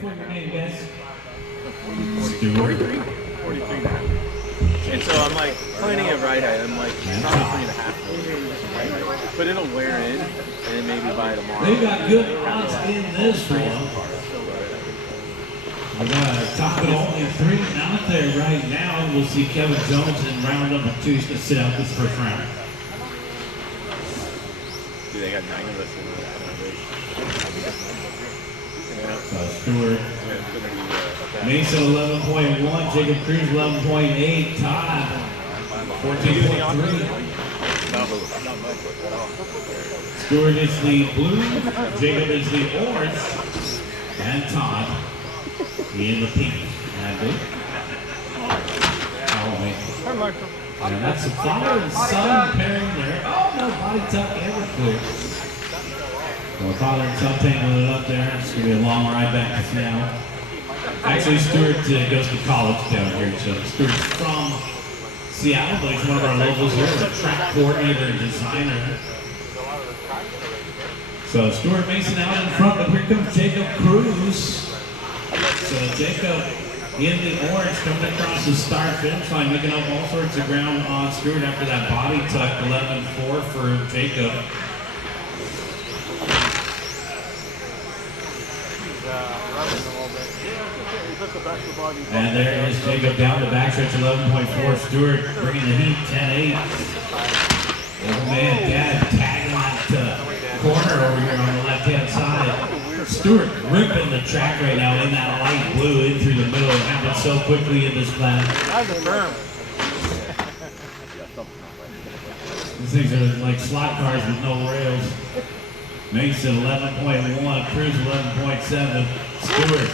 for your name, guys. 43 now. And so I'm like, plenty of right height. I'm like, probably 3.5. But it'll wear in, and then maybe by tomorrow. They got good odds in this one. We got a top of only 3 out there right now. We'll see Kevin Jones in round number 2. He's going to sit out this first round. Dude, they got 9 of us in Stewart. Mason 11.1, Jacob Cruz 11.8, Todd 14.3. Stewart is the blue, Jacob is the orange, and Todd in the pink. And that's the father and son pairing there. Oh no, body tuck ever clear. Well, father and son tangling it up there. It's going to be a long ride back to Seattle. Actually, Stewart goes to college down here. So Stewart's from Seattle, but he's one of our locals here. He's a track coordinator and designer. So Stewart Mason out in front, but here comes Jacob Cruz. So Jacob in the orange coming across the start finish line, making up all sorts of ground on Stewart after that body tuck, 11.4 for Jacob. And there is Jacob down the backstretch, 11.4. Stewart bringing the heat, 10.8. Oh man, Dad tagging that corner over here on the left-hand side. Stewart ripping the track right now in that light blue in through the middle. It happened so quickly in this class. These things are like slot cars with no rails. Mason 11.1, Cruz 11.7. Stewart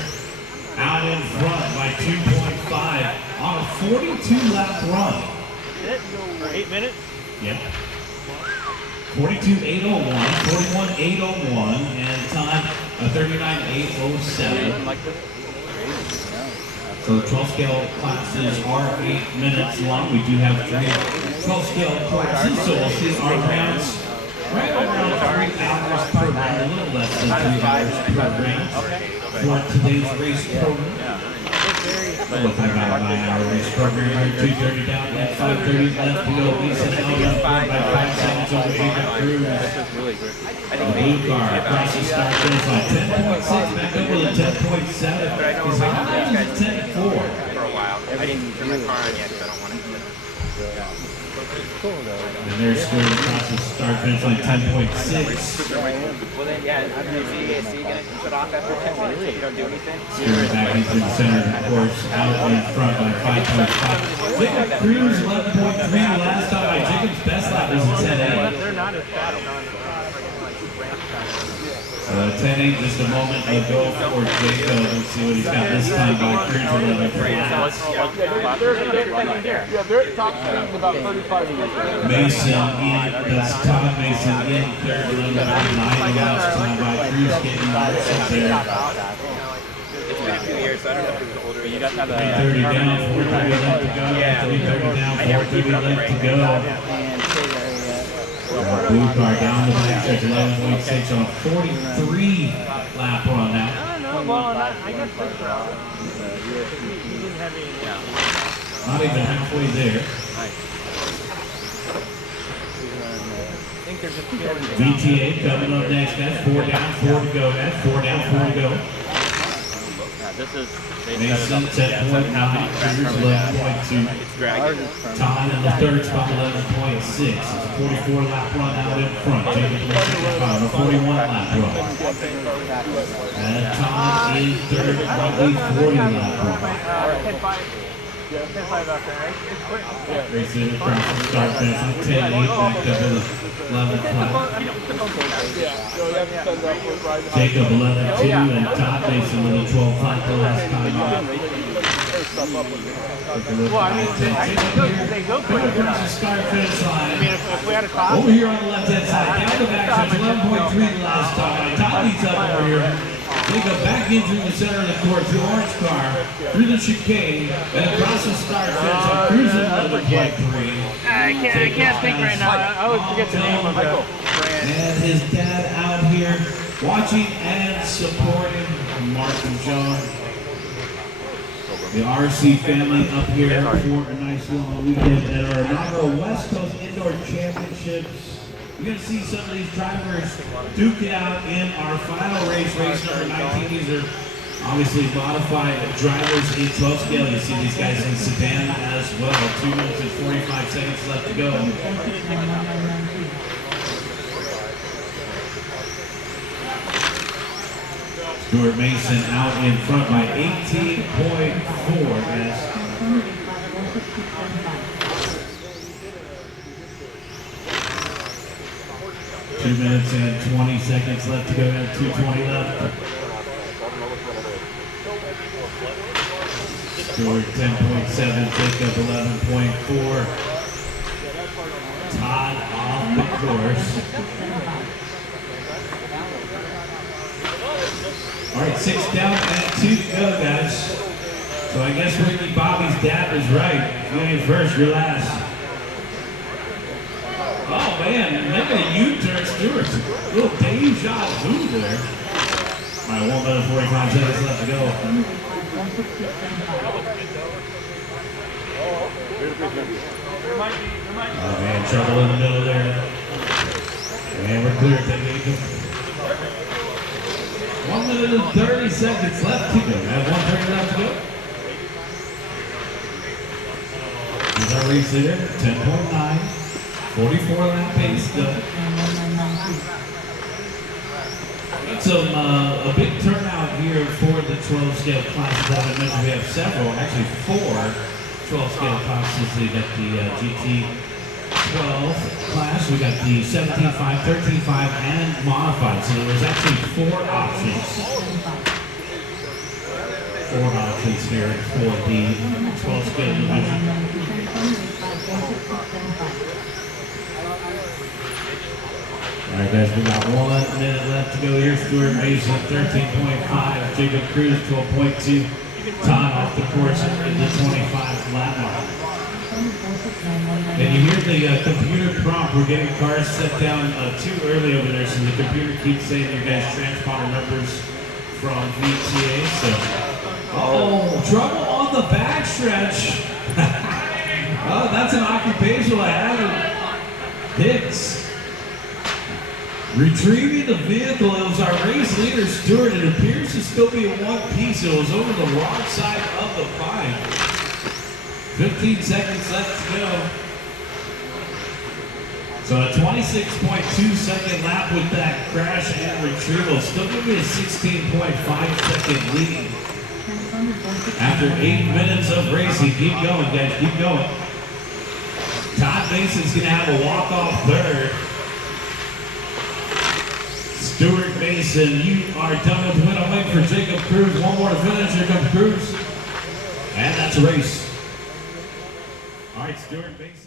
out in front by 2.5 on a 42-lap run. For 8 minutes? Yep. 42.801, 41.801, and time a 39.807. So the 12 scale classes are 8 minutes long. We do have 3 12 scale classes, so we'll see our rounds right around 3 hours per round, a little less than 3 hours per round for today's race program. We're looking at about a 9-hour race program here, 2:30 down and 5:30 left to go. Mason out in front by 5 seconds over Jacob Cruz. The blue car across the start finish line, 10.6 back up with a 10.7. His high is a 10.4. For a while. I didn't turn my car on yet because I don't want to. And there's Stewart across the start finish line, 10.6. Well then, yeah, is he going to put off after 10 minutes if you don't do anything? Stewart back into the center of the course, out in front by 5.5. Jacob Cruz 11.3 last time by Jacob's best lap was a 10.8. They're not as fat on 10.8 just a moment ago for Jacob. Let's see what he's got this time by Cruz 11.3. They're top speed about 35 minutes. Mason in, that's Todd Mason in third, 11.9 last time by Cruz getting marks up there. It's been a few years, so I don't know if he was older. You guys have 3:30 down, 4:30 left to go. 3:30 down, 4:30 left to go. Blue car down the backstretch, 11.6 on a 43 lap run now. I don't know, well, I guess that's right. He didn't have any. Not even halfway there. VTA coming up next, guys. 4 down, 4 to go, guys. 4 down, 4 to go. This is Mason 10.9, Cruz 11.2. Todd in the third spot, 11.6. It's a 44 lap run out in front. Jacob in the second spot, a 41 lap run. And Todd in third, roughly 40 lap run. Racing across the start finish, 10.8 backed up with 11 flat. Jacob 11.2 and Todd Mason with a 12 flat the last time off. Well, I mean, they go quick. Across the start finish line. I mean, if we had a cop. Over here on the left-hand side, down the back stretch, 11.3 the last time. Todd beats up over here. Jacob back in through the center of the court, through orange car, through the chicane, and across the start finish on Cruz 11.3. I can't think right now. I always forget the name of the brand. And his dad out here watching and supporting Mark and John. The RC family up here for a nice long weekend at our inaugural West Coast Indoor Championships. You're going to see some of these drivers duke it out in our final race number 19. These are obviously modified drivers in 12 scale. You see these guys in sedan as well. 2 minutes and 45 seconds left to go. Stuart Mason out in front by 18.4 as 2 minutes and 20 seconds left to go. We have 2:20 left. Stuart 10.7, Jacob 11.4. Todd off the course. All right, 6 down and 2 to go, guys. So I guess Ricky Bobby's dad was right. You ain't first, you're last. Oh man, look at a U-turn, Stewart. Little deja vu there. All right, 1 minute and 45 seconds left to go. Oh man, trouble in the middle there. And we're clear, take 1 minute and 30 seconds left to go. Have 1:30 left to go. Here's our race leader, 10.9, 44 lap pace still. Got a big turnout here for the 12 scale classes. As I mentioned, we have several, actually 4 12 scale classes. We got the GT 12 class, we got the 17.5, 13.5, and modified. So there was actually 4 options. 4 options here for the 12 scale division. All right, guys, we got 1 minute left to go here. Stuart Mason, 13.5. Jacob Cruz, 12.2. Todd off the course in the 25 lap mark. And you hear the computer prompt. We're getting cars set down too early over there, so the computer keeps saying your guys' transponder numbers from VTA. So, trouble on the backstretch. Oh, that's an occupational hazard. Hicks. Retrieving the vehicle, it was our race leader, Stewart. It appears to still be in one piece. It was over the wrong side of the pipe. 15 seconds left to go. So a 26.2 second lap with that crash and retrieval. Still giving me a 16.5 second lead. After 8 minutes of racing. Keep going, guys, keep going. Todd Mason's gonna have a walk-off third. Stuart Mason, you are done with the win. I'll wait for Jacob Cruz. 1 more to finish. Here comes Cruz. And that's a race. All right, Stuart Mason.